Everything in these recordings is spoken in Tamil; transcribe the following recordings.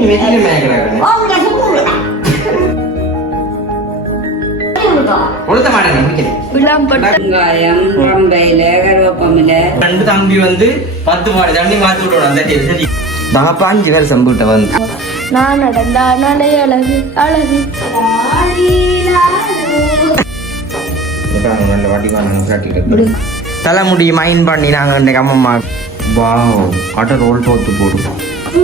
நீ வெஜிடே மேய்க்கிறாங்க கொடுத்த. மாட்டேன் முடிக்கிறேன் விளாம்பட்டு. வெங்காயம் ரம்பையில கருவேப்பமில ரெண்டு தம்பி வந்து பத்து மாடு தண்ணி மாத்தி விட்டுவோம் அந்த சரி சரி. தகப்பா அஞ்சு பேர் சம்புகிட்ட வந்து. நான் நடந்தா நடை அழகு அழகு. தலைமுடி மைன் பண்ணி நாங்கள் இன்னைக்கு அம்மம்மா வாவ் அட்டை ரோல் தோத்து போடுவோம்.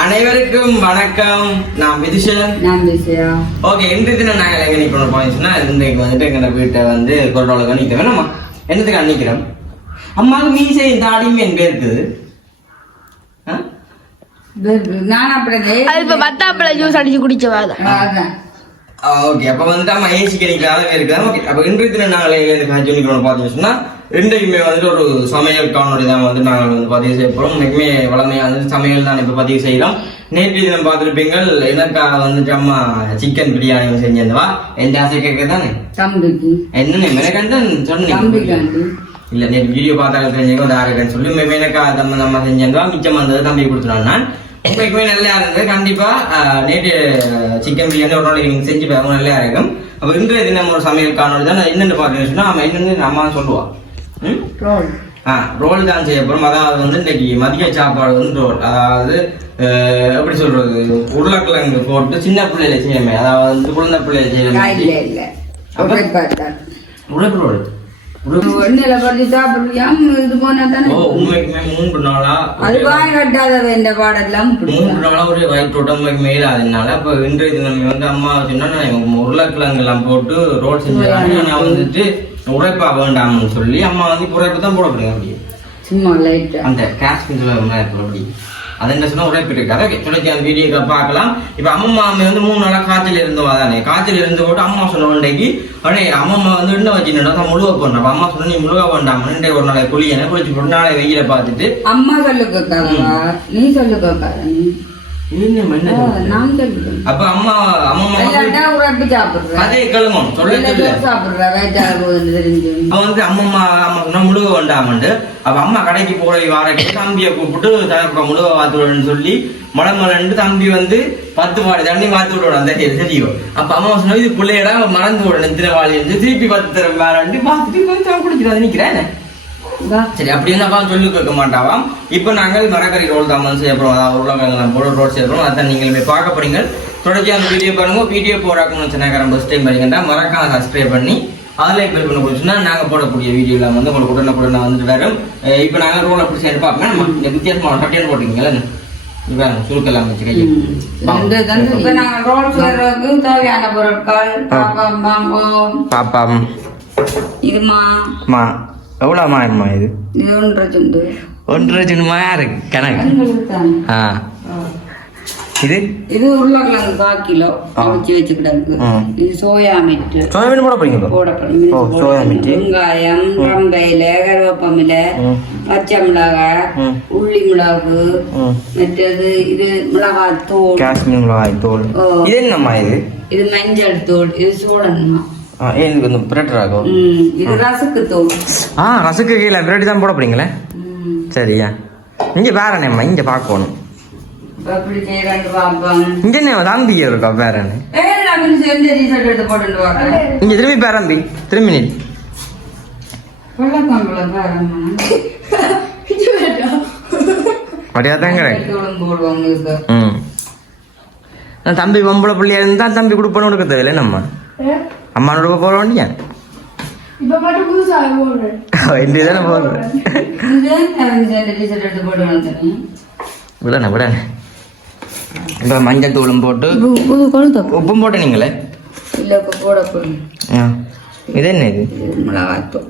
அனைவருக்கும் வணக்கம். நான் விதுஷன் நான் விஷயம் ஓகே இன்று தினம் நாங்கள் எங்க நிற்கணும் போனீங்கன்னா இன்றைக்கு வந்துட்டு எங்க வீட்டை வந்து கொரோனாவுக்கு நிற்க வேணுமா என்னத்துக்கு அன்னிக்கிறோம் அம்மாவுக்கு மீசை இந்த ஆடியும் என் பேர் இருக்குது? நான் அப்படி அது இப்ப பத்தாப்புல ஜூஸ் அடிச்சு குடிச்சவாத அதான். ஆ, ஓகே அப்ப வந்துட்டு அம்மா ஏசி கிடைக்காத இருக்குது ஓகே அப்ப இன்றைய தினம் நாங்கள் எங்க காய்ச்சி நிற்கணும் பார்த்தீங்கன்னு சொன்னா இன்றைக்குமே வந்துட்டு ஒரு சமையல் காணொலி தான் வந்து நாங்கள் வந்து பதிவு செய்ய போறோம். இன்னைக்குமே வளமையா வந்து சமையல் தான் இப்ப பதிவு செய்யறோம். நேற்று தினம் பார்த்துருப்பீங்கள் எனக்காக வந்துட்டு அம்மா சிக்கன் பிரியாணி செஞ்சிருந்தவா? என் ஆசை கேட்க தானே? தம்பிக்கு. என்ன மெனக்கண்டு சொன்னேன் தம்பிக்காண்டி. இல்ல நேற்று வீடியோ பார்த்தாலும் தெரிஞ்சுக்கோ ஆரோக்கியம் சொல்லி. மேனக்கா நம்ம நம்ம செஞ்சிருந்தா மிச்சம் வந்தது தம்பி கொடுத்துருவான் நான். உங்களுக்குமே நல்லா இருந்தது கண்டிப்பா நேற்று சிக்கன் பிரியாணி ஒரு நாளைக்கு நீங்க செஞ்சு பாருங்க நல்லா இருக்கும். அப்ப இன்றைய தினம் ஒரு சமையல் காணொலி தான். என்னென்னு பார்த்தீங்கன்னு அவன் என்னென்னு அம்மா சொல்லுவா ம்? ரோல். ஆ ரோல் தான் செய்ய போறோம். அதாவது வந்து இன்னைக்கு மதிய சாப்பாடு வந்து ரோல். அதாவது எப்படி சொல்றது? உருளைக்கிழங்கு போட்டு சின்ன பிள்ளையில செய்யமே அதாவது குழந்தை பிள்ளையில ரோல் உருளை- ஒண்ணுல இது போனா தானே மூன்று நாளா? அது வாய் கட்டாத வேண்ட பாடெல்லாம். மூன்று நாளா ஒரு வயிற்று உடம்புக்கு மேலாதனால அப்ப இன்றைய தினம் வந்து அம்மா சொன்னா உருளைக்கிழங்கு எல்லாம் போட்டு ரோட் செஞ்சாங்க நான் வந்துட்டு உரைப்பா வேண்டாம்னு சொல்லி அம்மா வந்து இப்ப உரைப்பு தான் போட அப்படி சும்மா லைட்டா அந்த கேஷ் அப்படி அது என்ன சொன்னா உரைப்பு இருக்கு அதை தொடர்ச்சி அந்த வீடியோ பார்க்கலாம். இப்ப அம்மா வந்து மூணு நாளா காய்ச்சல் இருந்தவா தானே காய்ச்சல் இருந்து போட்டு அம்மா சொன்ன இன்றைக்கு உடனே அம்மா வந்து என்ன வச்சுட்டா தான் முழுக போடுறா அம்மா சொன்னா நீ முழுக வேண்டாம் இன்றைக்கு ஒரு நாளை குளியன குளிச்சு ஒரு நாளை வெயில பார்த்துட்டு. அம்மா சொல்லு கேட்காதவா நீ சொல்லு அப்ப அம்மா அம்மா உரைப்பு சொல்ல தெரிஞ்சு. வந்து அம்மா சொன்னா முழுக வேண்டாமண்டு அப்ப அம்மா கடைக்கு போய் வாரக்கு தம்பியை கூப்பிட்டு தனக்கு முழுக வாத்து விடுன்னு சொல்லி மலமலண்டு தம்பி வந்து பத்து மாடு தண்ணி மாத்தி விடுவோம் அந்த தெரியும் அப்ப அம்மா சொன்னா இது பிள்ளையடா மறந்து விடணும் வாழி இருந்து திருப்பி பத்து தரம் வேறண்டு பார்த்துட்டு கொஞ்சம் நிக்கிறேன் சரி அப்படி இருந்தா சொல்லி கேட்க மாட்டாவாம் இப்போ நாங்கள் மரக்கறி ரோல் வந்து செய்ய போறோம். அதாவது உருளைக்கிழங்கு போட ரோல் செய்ய போறோம். அதான் நீங்கள் போய் பார்க்க போறீங்க. தொடர்ச்சி அந்த வீடியோ பாருங்க. வீடியோ போறாக்கணும்னு சொன்னாங்க ஃபர்ஸ்ட் டைம் பாருங்கன்னா மறக்காம சப்ஸ்கிரைப் பண்ணி அதில் இப்போ பண்ண போச்சுன்னா நாங்கள் போடக்கூடிய வீடியோவில் வந்து உங்களுக்கு உடனுக்குடனே வந்துட்டு வரும். இப்போ நாங்கள் ரோல் அப்படி செய்ய பார்ப்போம் நம்ம இந்த வித்தியாசமான பட்டியல் போட்டீங்களா இப்போ ரோல் தேவையான பொருட்கள் பாப்பம் பாம்பம் பாப்பாம் இதுமா மா. எவ்வளோமா அம்மா இது? ஒன்றரை சுண்டு ஒன்றரை சின்னமா இருக்கு கணக்கு. ஆ. இது? இது உருளைக்கிழங்கு கால் கிலோ. ஆ. வச்சு வச்சுக்கிடாது ம். இது சோயா மீட்டு. சோயாபீன் போட போறீங்களா? போடப்படும் ஓ, சோயா மீட். வெங்காயம் ரம்பையில கருவேப்பமில. பச்சை மிளகாய். உள்ளி மிளகு மற்றது இது மிளகாய் தூள் காஷ்மீர் மிளகாய் தோல். இது என்னம்மா இது? இது மஞ்சள் தூள் இது சூடன்மா ஆ, ஏன் கொஞ்சம் பிரெட் ஆகும்? இது ரசக்கு தூள் ஆ ரசக்கு கீழே பிரெட் தான் போட போறீங்களே. சரியா இங்க வேற என்னம்மா இங்க பார்க்கணும். இங்க என்ன தம்பி இருக்கா வரேன். இங்க திரும்பி பேரம்பி திரும்பி நில். தம்பி பொம்பளை பிள்ளையா இருந்தா தம்பி கொடுப்பணும் கொடுக்க தேவையில்லை நம்ம அம்மா கொடுக்க போற வேண்டியா இப்ப மட்டும் புதுசா போடுறேன் விடணே விடணே இப்போ மஞ்சள் தூளும் போட்டு உப்பும் போட்டு நீங்களே இல்ல ஆ இது என்ன இது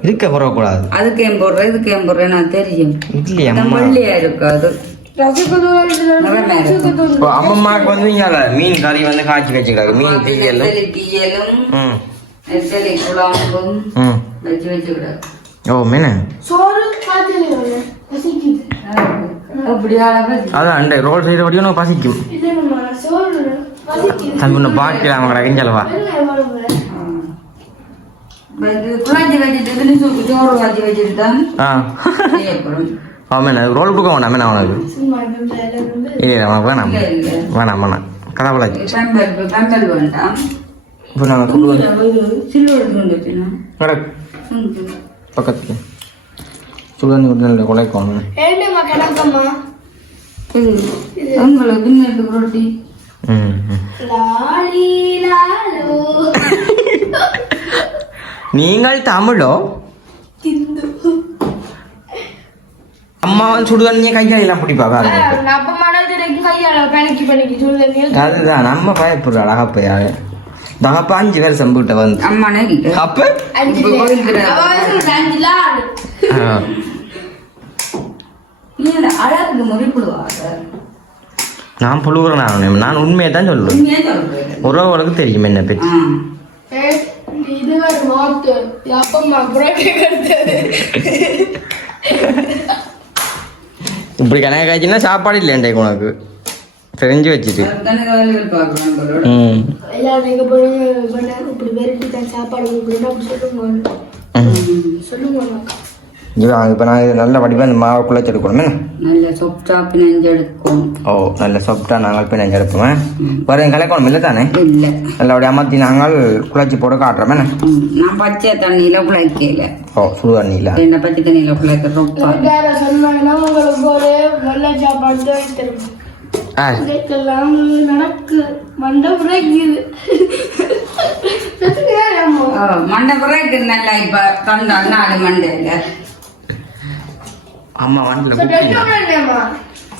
இதுக்கு போடக்கூடாது அதுக்கு ஏன் போடுறேன் இதுக்கு ஏன் போடுறேன் நான் தெரியும் இல்லையா அம்மா வெள்ளையா இருக்காது அம்மம்மாவுக்கு வந்து இங்க மீன் கறி வந்து காய்ச்சி வச்சுக்கிறாங்க மீன் தீயலும் ஓ மீன்? சோறு அதான் அண்டை ரோல் சைடு வரையும் பசிக்கும். தம்பி ஒன்று பாக்கில் அவங்க கிஞ்சலவா வெங்காயம் போட போறேன் இது குழாச்சி வச்சுட்டு இதுல சோ- சோறு வாச்சி வச்சுட்டு தான் ஆ செய்யப்படும் அவன் ரோல் கொடுக்க வேணாம் இல்லை வேணாம் இல்ல, இல்ல. வேணாம் வேணாம். இப்போ நாங்கள் வச்சுனா கிடக்கு பக்கத்துக்கு. சுடுதண்ணி விட்டு நல்ல இது உங்களுக்கு நீங்கள் தமிழோ? திந்து. அம்மா வந்து சுடுதண்ணியை பிடிப்பா பாருங்க கையால பணிக்கு பணிக்கு சொல்லுங்க அதுதான் நம்ம பயப்படுற அழகப்பையாரு தகப்பா அஞ்சு பேர் சம்புகிட்ட வந்து அம்மானே இல்லை அப்ப. இல்ல நான் புழுகுறேன் நான் நான் உண்மையை தான் சொல்லுவேன் உறவுகளுக்கு தெரியும் என்ன பற்றி இப்படி கணக்கு காய்ச்சின்னா சாப்பாடு இல்லைண்டே உனக்கு தெரிஞ்சு வச்சுட்டு. இப்போ நான் இது நல்ல வடிவாக இந்த மாவை குழைச்சி எடுக்கணும்? நல்ல சொப்டா பிணைஞ்சு ஓ நல்ல சாப்பிட்டா நாங்கள் போய் நெஞ்சு எடுப்போம். வேறு கலக்கணும் இல்லை தானே? இல்ல. நல்லபடியாக அமர்த்தி நாங்கள் குழைச்சி போட்டு காட்டுறோம். நான் பச்சை தண்ணியில குழைக்கல. ஓ சுடு தண்ணியில். என்ன பச்சை தண்ணியில குழைக்க ரொம்ப நடக்கு. மண்டை உரைக்குது ஆ, மண்டை குறைக்கு நல்லா இப்ப. நாலு மண்டையில. ஆமாம் வண்டியில்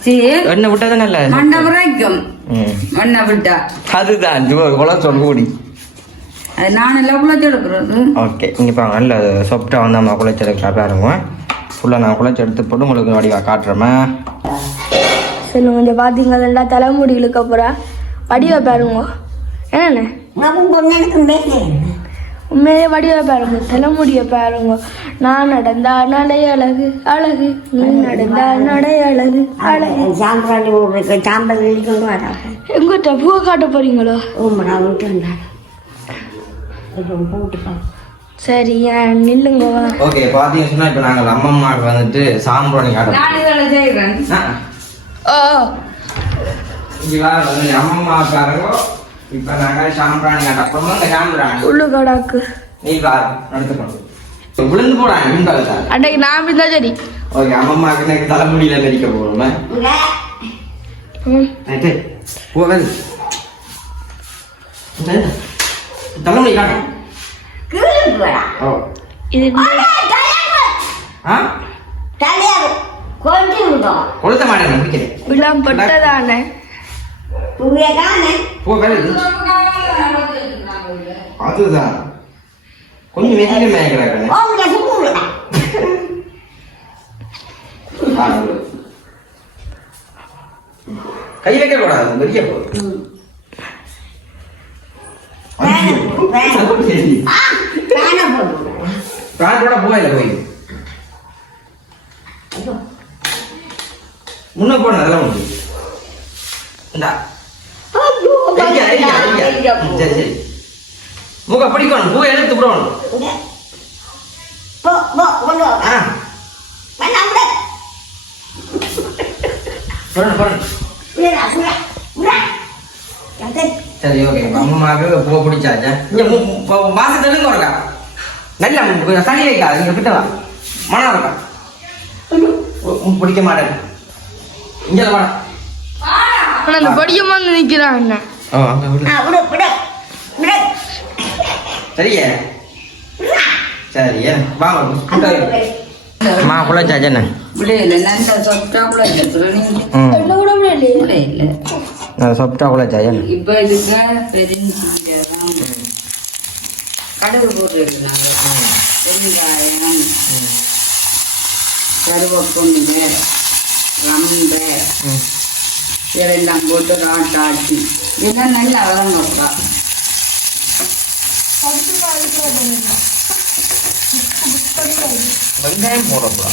சரி என்ன விட்டா தான் நல்ல மண்டை குறைக்கும் ம். மண்ணை விட்டா. அதுதான். குளம் சொல் கூடி அது நான் எல்லாம் குழைச்சி எடுக்கிறது. ஓகே இங்கே பாருங்க நல்ல சாஃப்டாக வந்து நம்ம குழைச்சி எடுக்கிறா பாருங்க. ஃபுல்லாக நான் குழைச்சி எடுத்து போட்டு உங்களுக்கு வடிவாக காட்டுறேம்மா. சொல்லுங்க கொஞ்சம் பார்த்தீங்களா தலைமுடி இழுக்க போறா வடிவ பாருங்க. என்னண்ணே? உண்மையிலே வடிவ பாருங்க. தலைமுடிய பாருங்க. நான் நடந்தா நடை அழகு அழகு. நீ நடந்தா நடை அழகு அழகு. சாம்பிராணி சாம்பல் எங்கிட்ட பூவை காட்ட போறீங்களோ? சரி நில்லுங்க. ஓகே பார்த்தீங்கன்னு சொன்னால் இப்போ நாங்கள் அம்மம்மாவுக்கு வந்துட்டு சாம்பிராணி காட்டுறோம் நான் இதில் செய்கிறேன் ஓ இங்கே வேறு வந்து அம்மம்மா பாருங்க இப்போ நாங்கள் சாம்பிராணி காட்டுறோம் இந்த சாம்பிராணி உள்ளு கடாக்கு நீ பாரு நடத்துக்கணும் விழுந்து போடாங்க மின்பாலத்தா அன்னைக்கு நான் இருந்தா சரி ஓகே அம்மம்மாவுக்கு எனக்கு தலைமுடியில் மெரிக்க போகிறோமே போவது தலைமுடி காட்டும் ஓ இது ஆ கொஞ்சம் விடும் கொளுத்த மாட்டேன் பிடிக்கிறேன் விழாம் பட்டதானே? தூயதானே போ வேலை அதுதான். கொஞ்சம் மெதிக்க மேய்க்கிறாங்க உங்க சும்மா கை வைக்க கூடாது பெரிய போகுது. பிராண்டோட போயில போய் முன்ன போன அதெல்லாம் உண்டு இந்தா. சரி சரி. மூக்க பிடிக்கணும் பூ எடுத்து விடணும் சரி ஓகே. அம்மாவுக்கு பூ பிடிச்சாச்சா. இங்க மு- மு- ப- வாசல் தெலுங்கு வரக்கா. நல்லா சளி வைக்காது இங்க கிட்ட வா. மனம் இருக்கா. பிடிக்க மாட்டேன். இங்கே வா ஆனா அந்த வந்து நிக்கிறான் அண்ணன் ஓ அங்க விடு. ஆ, விடு விடு. விடு. சரியே? சரியே. சொப்டா என்ன? கூட நான் இப்போ இதுக்கு கடுகு வெங்காயம் ரம்பை இதெல்லாம் போட்டு ராட்டாச்சி இதெல்லாம் நல்லா வளர்ந்துருக்கா வெங்காயம் ஒன்று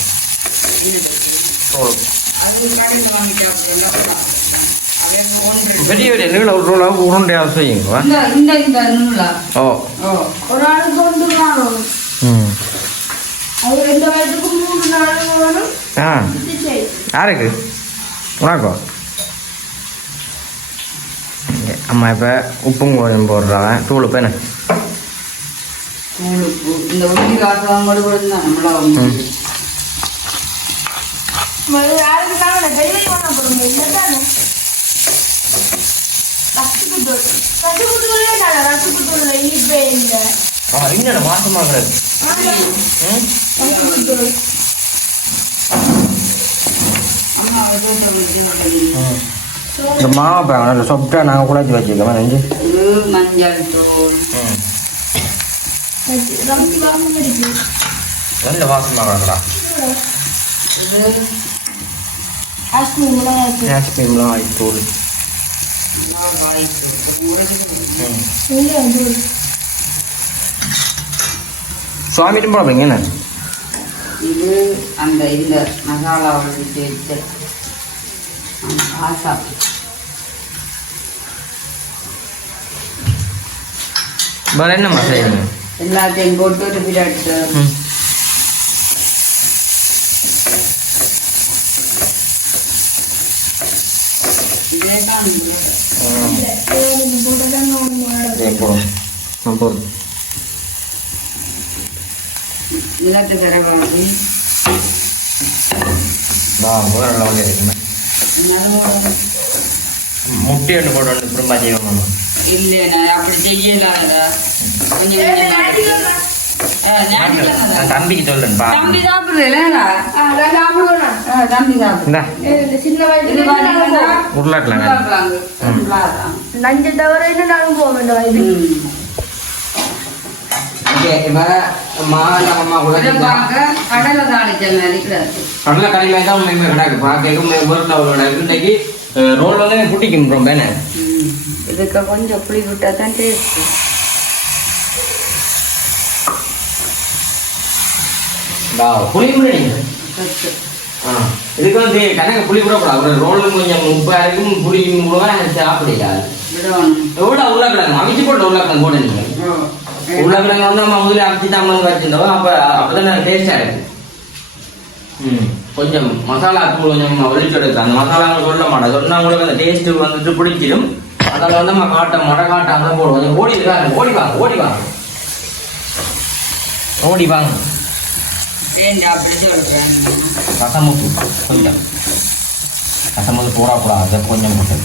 பெரிய பெரிய நீள உருளை உருண்டையாக செய்யுங்க இந்த இந்த இந்த நூலா. ஓ. ஓ. ஒரு ஆளுக்கு கொண்டு வரணும் ம். அது ரெண்டு வயதுக்கு மூணு நாள் வேணும் ஆ. யாருக்கு? உனக்கோ? அம்மா இப்போ உப்பும் கொஞ்சம் போடுறாங்க. தூள் உப்பு என்ன? கூழுப்பு இந்த இந்த மாவை பாருங்க நல்ல சொப்டாக நாங்கள் குழச்சி வச்சுருக்கோம் நெஞ்சு மஞ்சள் தூள் நல்ல வாசமாகறா இது காஷ்மீர் மிளகாய் தூள் சுவாமிட்டும் போடுறீங்க என்ன இது அந்த இந்த மசாலா வச்சு வச்சு ஆசா வேறு என்னம்மா செய்யுங்க எல்லாத்தையும் போட்டு ஒரு பிராட்டு எல்லாத்தையும் தர வாங்கி நான் கூட நல்லா இருக்குமே முட்டை ஒன்று ஒன்று குடும்பம் செய்யணும் இல்லை நான் அப்படி செய்யலாம்டா கொஞ்சம் தம்பிக்கு சொல்றேன் பா தம்பி சாப்பிடுவேன் பாத்தீங்கன்னா. உருளைக்கிழங்கு. நஞ்சு தவிர இன்னும் நானும் போக வேண்டாம் இது ம். ஓகே இப்போ மாவட்ட அம்மா கூட இதை பார்க்க கடலை கடையில் தான் உண்மையுமே கிடக்கு. பார்க்க ஒரு லெவலோட இன்றைக்கு ரோல் வந்து எனக்கு பிடிக்கும் ரொம்ப என்ன. இதுக்கு கொஞ்சம் புளி விட்டா தான் டேஸ்ட் புளி கூட நீங்கள் ஆ இதுக்கு வந்து கணக்கு புளி கூட கூடாது ஒரு ரோலும் கொஞ்சம் உப்பாக இருக்கும் புளியும் கூட விடணும். எவ்வளோ உருளைக்கிழங்கு அவிச்சு போட்டு உருளைக்கிழங்கு. உருளைக்கிழங்கு வந்து நம்ம முதல்ல அரைச்சி தான் வச்சிருந்தோம் அப்போ அப்போதான் டேஸ்டாக இருக்கு ம் கொஞ்சம் மசாலா தூள் கொஞ்சம் ஒழிச்சு எடுத்து அந்த மசாலா சொல்ல மாட்டேன் சொன்னா உங்களுக்கு அந்த டேஸ்ட் வந்துட்டு பிடிச்சிடும் அதில் வந்து நம்ம காட்ட மடை காட்ட தான் போடுவோம் கொஞ்சம் ஓடி இருக்காங்க ஓடி வாங்க ஓடி வாங்க ஓடி வாங்க ரசமுத்து கொஞ்சம் ரசமுத்து போடக்கூடாது அதை கொஞ்சம் போட்டு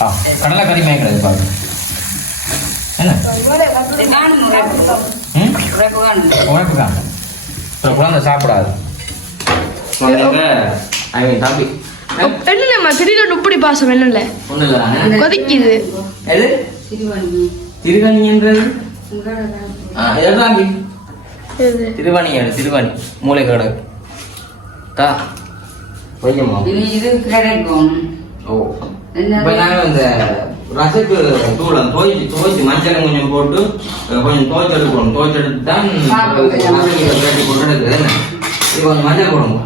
ஆ கடலை கறி மேய்க்கிறது பாருங்க என்ன நானும் உரைப்பு ம் உரைப்பு வேணும் உழைப்பு தான் இப்போ குழந்தை சாப்பிடாது. ஐ மீன் தம்பி என்னம்மா திடீர்னு இப்படி பாசம் என்னல ஒன்றும் இல்லை கொதிக்குது. எது? திருவணின்றது திருவாணி திருவாணி மூளை கடை தா. கொஞ்சமா இனி இது கிடைக்கும். ஓ. என்ன? இப்போ நாங்கள் இந்த ரசக்கு தூளை துவைச்சு துவைச்சு மஞ்சள் கொஞ்சம் போட்டு கொஞ்சம் துவைச்சு எடுக்கணும் துவைச்சு எடுத்து தான். ரசக்கு பேட்டி எடுக்குது இது கொஞ்சம் மஞ்சள் போடுங்க.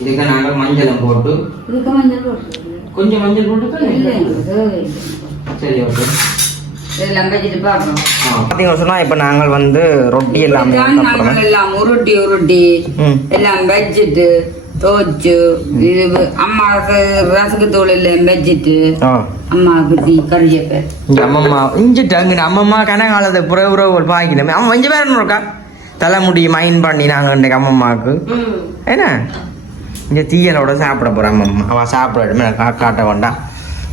இதுக்கு நாங்கள் மஞ்சளும் போட்டு இதுக்கு மஞ்சள் போட்டு கொஞ்சம் மஞ்சள் போட்டு இல்லை சரி ஓகே பார்த்தீங்கன்னு சொன்னால் இப்போ நாங்கள் வந்து ரொட்டி எல்லாமே எல்லாம் உருட்டி உருட்டி எல்லாம் வச்சுட்டு தோச்சு எல்லாம் வச்சுட்டு ஆ. அம்மாவுக்கு டீ கறியப்ப இங்க அம்மம்மா இஞ்சிட்டு அங்கே அம்மம்மா கனகாலத்தை புற உறவு பாய்க்கணுமே அம்மா இஞ்சி வேற இருக்கா தலைமுடி மைன் பண்ணி நாங்கள் இன்றைக்கு அம்மம்மாவுக்கு. என்ன? இங்கே தீயலோட சாப்பிட போகிறோம் அம்மம்மா. அவள் சாப்பிடட்டுமே கா காட்ட வேண்டாம்.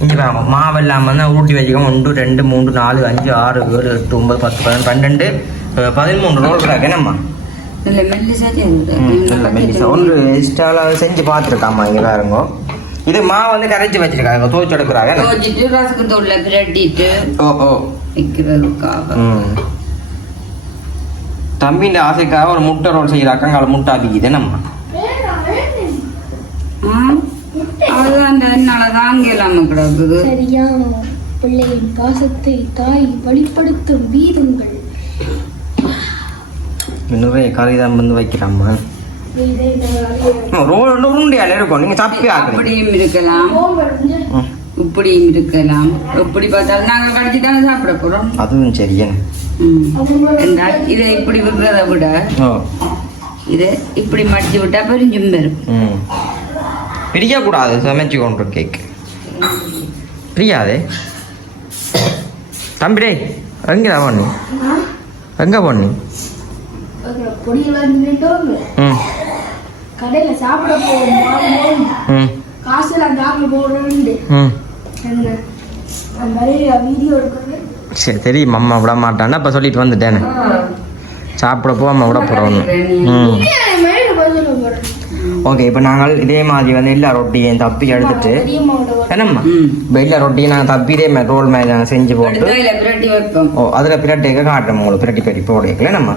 இங்கே மாவு இல்லாமல் தான் ஊட்டி வச்சுக்கோங்க. ஒன்று ரெண்டு மூணு நாலு அஞ்சு ஆறு ஏழு எட்டு ஒன்பது பத்து பதினொன்று பன்னெண்டு பதிமூணு ரோல் கிடக்கு என்னம்மா? ஒன்று எக்ஸ்ட்ராவில் செஞ்சு பார்த்துருக்காம்மா இங்கே பாருங்க இது மாவு வந்து கரைச்சி வச்சிருக்காங்க துவைச்சு எடுக்கிறாங்க என்ன? தோச்சிட்டு ரசக்கு தூள்ல பிரட்டிட்டு ஓ ஓ வைக்கிறதுக்காக ம் தம்பிஇந்த ஆசைக்காக ஒரு முட்டை ரோல் செய்கிறாக்க அங்கே முட்டை என்னம்மா ஆ? அதுதான் அந்த என்னால தாங்க இல்லாம கிடக்குது சரியான பிள்ளையின் பாசத்தை தாய் வெளிப்படுத்தும் வீதங்கள் நிறைய கறி தான் வந்து வைக்கிறாம்மா. ரோல் ஒன்று உருண்டையால இருக்கும். நீங்கள் சப்பி ஆக்குறீங்க அப்படியும் இருக்கலாம். இப்படியும் இருக்கலாம். எப்படி பார்த்தாலும் நாங்க கடிச்சு தானே சாப்பிட அதுவும் சரி என்ன? ம். என்றால் இதை இப்படி விடுறத விட ஓ. இதை இப்படி மடிச்சு விட்டா பெருஞ்சும் பெரும். பிரிக்கக்கூடாது சமைச்சு கொண்டு கேக் பிரியாதே தம்பிடே எங்கே பண்ணி எங்கே பண்ணி பொடியெல்லாம் நின்றுட்டு ம். கடையில சாப்பிட போகும் ம். காசுலாம் சாப்பிட போடுறது ம். என்ன? நான் நிறைய வீடியோ எடுக்கிறது. சரி தெரியும் அம்மா விட மாட்டான்னா இப்போ சொல்லிட்டு வந்துட்டேனே. சாப்பிட போகாம விட போகிறோம் ம். ஓகே இப்போ நாங்கள் இதே மாதிரி வந்து எல்லா ரொட்டியும் தப்பி எடுத்துட்டு. என்னம்மா. இப்போ எல்லா ரொட்டியும் நாங்கள் தப்பி இதே மாதிரி ரோல் மாதிரி நாங்கள் செஞ்சு போட்டு. பிரட்டி ஓ அதில் பிரட்டிக்க காட்டும் உங்களுக்கு பிரட்டி பிரட்டி போடுவீங்களே நம்ம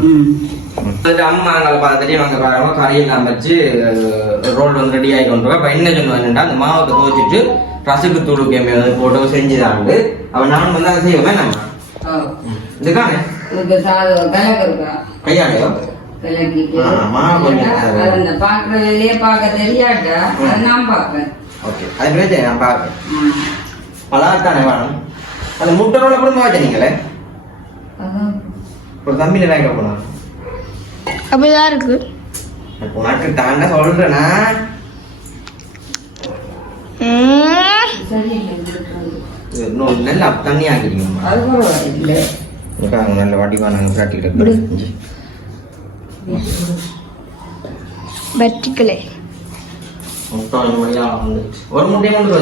அம்மா நாங்கள் பார்த்துட்டு நாங்கள் பாருங்க கறியெல்லாம் வச்சு ரோல் வந்து ரெடி ஆகி கொண்டு இப்போ என்ன சொல்லுவாங்கன்னா அந்த மாவுக்கு துவச்சிட்டு ரசுக்கு தூள் கேமே வந்து போட்டு செஞ்சுதாண்டு. அவன் நான் வந்து அதை நம்ம ஓ. இதுக்கானே மாவு அந்த பார்க்குற வெளியே பார்க்க தெரியாட்டா? நான் பார்ப்பேன். ஓகே. அது பிரச்சனை நான் பார்ப்பேன். பலாத்தானே வேணும். அந்த முட்டை ரோல கூட அதான். ஒரு தம்பியில் வேக போனான் அப்படிதான் இருக்கு. உனக்கு தாண்ட சொல்றேனா. இன்னும் நல்லா தண்ணி ஆக்கிடுங்க அது பரவாயில்லை. நல்ல வாட்டிவா நாங்கள் வழியாக வந்து ஒரு கொண்டு.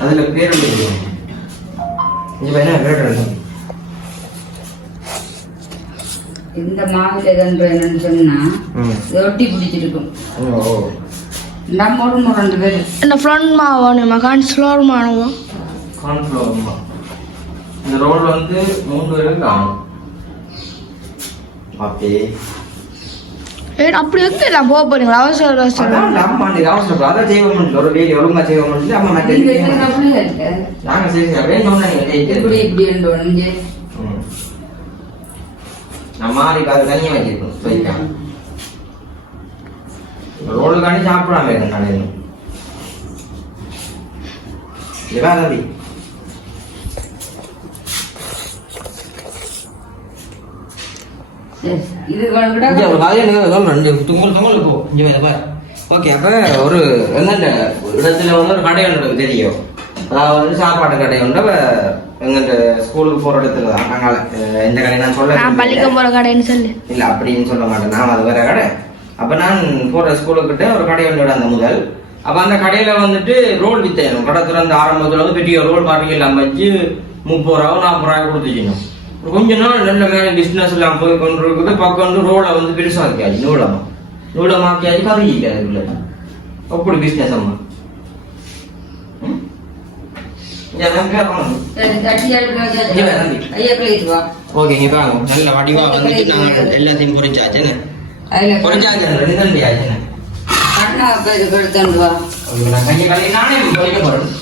அதில் பேர் என்ன பேர் எழுதுங்க இந்த மாவுல கண்டு என்னன்னு சொன்னா ம். இது ஒட்டி பிடிச்சிருக்கும் நம்ம ஒரு ரெண்டு பேர். என்ன ஃப்ரண்ட் மாவு வேணுமா கான்ஸ்லோர் மாவு கார்ன்ஃப்ளவர் இந்த ரோல் வந்து மூணு பேருக்கு ஆகும். ஓகே ஏ அப்படி எங்க நான் போக போறீங்களா? அவசர அவசரம் அதான் அம்மா அந்த அவசரம். அதான் செய்வோம் ஒரு வேலி ஒழுங்கா செய்வோம் அம்மா மற்ற நீங்க என்ன பிள்ளை இருக்க? நாங்க செய்ய வேணும் நீங்க இப்படி இப்படி ரெண்டு ஒன்று ம். நம்ம ஆளுக்கு அது தனியாக வச்சிருக்கணும் வைக்கலாம் ரோடு காண்டி சாப்பிடாம இருக்கேன் நான் இன்னும். இதுவா ரவி ஓகே அப்ப ஒரு எங்கண்ட இடத்துல வந்து ஒரு கடை ஒன்று தெரியும்? அதாவது வந்து சாப்பாடு கடை ஒன்று. எங்கண்ட ஸ்கூலுக்கு போற இடத்துல தான். நாங்கள் இந்த கடை நான் சொல்ல நான் பள்ளிக்கு போற கடைன்னு சொல்லு. இல்ல அப்படின்னு சொல்ல மாட்டேன். நான் அது வேற கடை. அப்ப நான் போற ஸ்கூலுக்கிட்ட ஒரு கடை ஒன்று அந்த முதல். அப்ப அந்த கடையில வந்துட்டு ரோல் வித்தேன் கடை திறந்த ஆரம்பத்துல வந்து பெரிய ரோல் எல்லாம் வச்சு முப்பது ரூபா நாற்பது ரூபாய் கொடுத்துச்சினோம் கொஞ்ச நாள் நல்ல மேல பிசினஸ் எல்லாம் போய் கொண்டு இருக்குது பக்கம் வந்து ரோலை வந்து பெருசாக்கியாச்சு நூலமா நூலமாக்கியாச்சு கருகிக்க அதுக்குள்ள அப்படி பிசினஸ் அம்மா. நல்ல வடிவா வந்துட்டு நாங்கள் எல்லாத்தையும் எடுத்துட்டு வா. நான் போறேன்.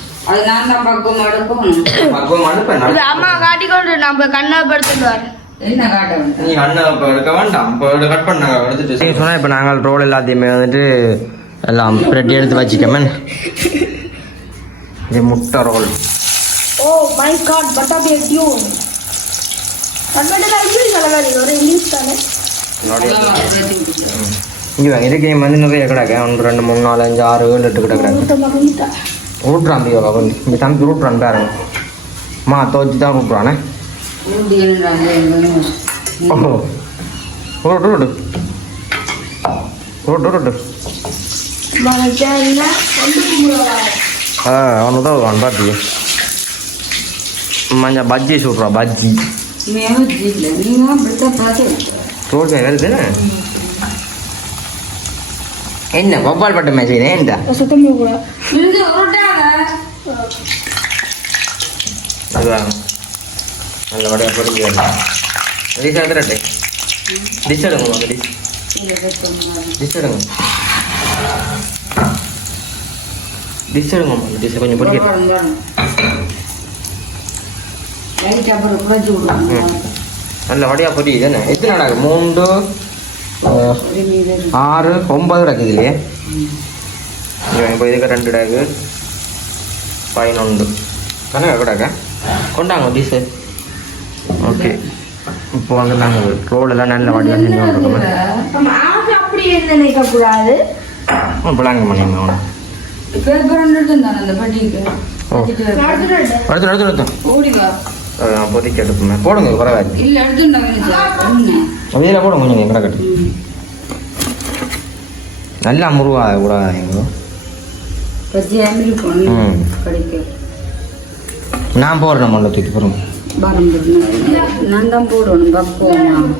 தான் பக்குவம் அடுப்பேன். அம்மா காட்டிக்கொண்டு நம்ம கண்ணை படுத்துட்டு வரேன் என்ன காட்ட வேண்டாம்? நீ அண்ணன் இப்போ எடுக்க வேண்டாம். இப்போ எடுக்க கட் பண்ணாங்க எடுத்துட்டு நீங்கள் சொன்னால் இப்போ நாங்கள் ரோல் எல்லாத்தையுமே வந்துட்டு எல்லாம் ரெடி எடுத்து வச்சுக்கோமே இது முட்டை roll oh my god but டியூன் இங்கே வந்து நிறைய கிடக்கு. ஒன்று ரெண்டு மூணு நாலு அஞ்சு ஆறு ஏழு எட்டு கிடக்குறாங்க ஊட்ட மகன்கிட்ட ரூட்ரான் தீவா கொஞ்சம் இங்கே தம்பி ரூட்ரான் பாருங்க மா தோச்சு தான் ரூட்ரானே ஊட்டி என்ன ஓஹோ ரோடு ரோடு ரோடு ரோடு மகன் கொண்டு போகிறா ஆ அவனு தான் வருவான் பாத்தியா மஞ்சள் பஜ்ஜி சுடுறா பஜ்ஜி மேவஜி இல்லை நீங்க அப்படித்தான் பார்த்து ரோடு வருது என்ன பப்பால் பட்ட மேட்ச் ஏன்டா அதுதான் நல்ல வடையாக பொறுக்கி வரலாம் டிஷ் எடுத்துடட்டே டிஷ் எடுங்க வாங்க டிஷ் டிஷ் எடுங்க டிஷ் எடுங்க டிஷ் கொஞ்சம் விடுவாங்க நல்ல வடையாக பொரியுது என்ன எத்தனை நாள் மூன்று ஆறு ஒன்பது கிடக்குது இல்லையே இப்போ இதுக்கு ரெண்டு டேக்கு பதினொன்று கணக்கு கிடக்க கொண்டாங்க பீஸு ஓகே இப்போ வந்து நாங்கள் ரோடெல்லாம் நல்ல வடிவாக செஞ்சு கொண்டிருக்கோம் நம்ம ஆசை அப்படியே நினைக்க கூடாது பிளாங்க பண்ணிங்க அவனை பொதிக்கு எடுத்துமே போடுங்க பரவாயில்ல இல்ல எடுத்துட்டாங்க ஒண்ணு இதில் போடுங்க கொஞ்சம் எங்கடா கட்டு நல்லா முருவா கூட எங்கோ பச்சையாக இருக்கும் ம். கிடைக்கும் நான் போடுறேன் மண்ணை தூக்கி பாருங்க நான் தான் போடணும் பக்குவம்.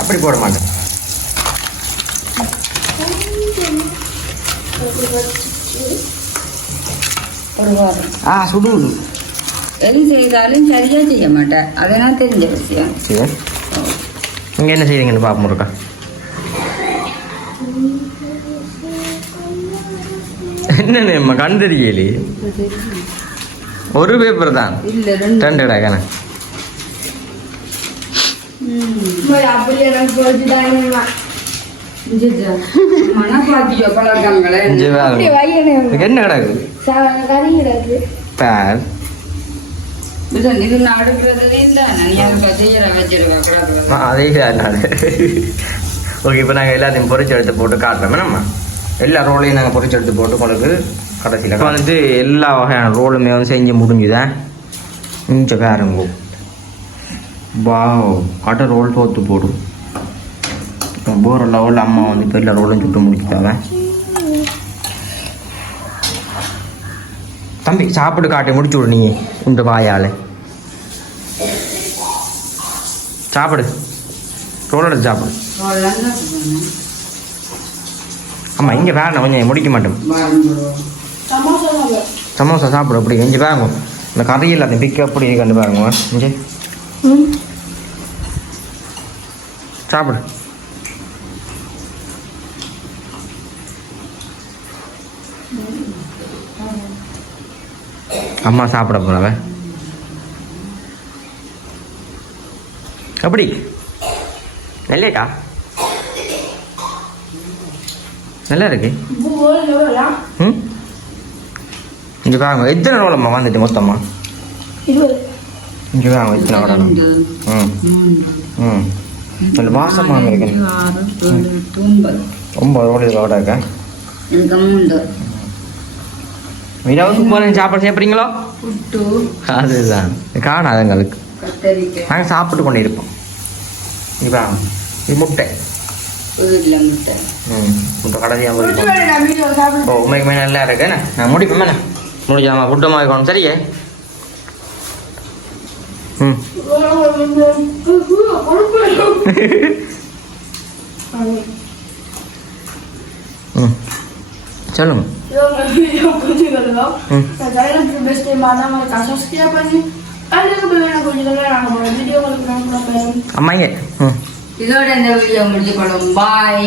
அப்படி போட மாட்டேன். ஆ சுடு. எது செய்தாலும் சரியா செய்ய மாட்டேன். அதெல்லாம் தெரிஞ்ச விஷயம். இங்கே என்ன செய்றீங்கன்னு பார்க்க முருக்கா என்ன நம்ம கண் தெரியலையே ஒரு பேப்பர் தான். இல்ல ரெண்டு. கணக்கு என்ன கிடக்கு. பேர். அதே ஓகே இப்போ நாங்கள் எல்லாத்தையும் பொரிச்சு எடுத்து போட்டு காட்டுறோம். நம்ம எல்லா ரோலையும் நாங்கள் பொரிச்சு எடுத்து போட்டு உங்களுக்கு கடைசியில் இப்போ வந்துட்டு எல்லா வகையான ரோலுமே வந்து செஞ்சு முடிஞ்சுதான் இங்கே பாருங்க. வா கடை ரோல் தோத்து போடும் போகிற லெவலில் அம்மா வந்து இப்போ எல்லா ரோலும் சுட்டு முடிச்சுட்டாங்க தம்பி சாப்பிட்டு காட்டி முடிச்சு விடு நீ இந்த வாயால். சாப்பிடு. ரோல் எடுத்து சாப்பிடு. ஆமாம் இங்கே வேணும் கொஞ்சம் முடிக்க மாட்டோம். சமோசா சாப்பிடு. சமோசா சாப்பிடு அப்படி இங்கே பாருங்க. இந்த கறி எல்லாத்தையும் பிக்க அப்படி கண்டு பாருங்க. இங்கே. சாப்பிடு. அம்மா சாப்பிட போறவ. எப்படி? நல்லேக்கா நல்லா இருக்கு? ம்? இங்கே பாருங்க எத்தனை ரோலம்மா வந்துட்டு மொத்தமா? இருபது. இங்கே பாருங்க எத்தனை ரோலம் ம். ம். நல்ல வாசமாக இருக்கு. ரொம்ப ரோடு ரோட இருக்க? எனக்கு மூன்று மீனாவுக்கு போகிற சாப்பாடு சாப்பிட்றீங்களோ? அதுதான். காணாதுங்களுக்கு கத்தரிக்காய். நாங்கள் சாப்பிட்டு கொண்டு இருப்போம். பாருங்க இது முட்டை. உருளை முட்டை. முட்டை கடைசியாக ஓ உண்மைக்குமே நல்லா இருக்கு நான் முடிப்பேன் என்ன? முடிச்சாமா புட்டமாக இருக்கணும் சரியே? ம். ம். சொல்லுங்க. அம்மாங்க ம். இதோட இந்த வீடியோ முடிச்சு கொள்ளும். பாய்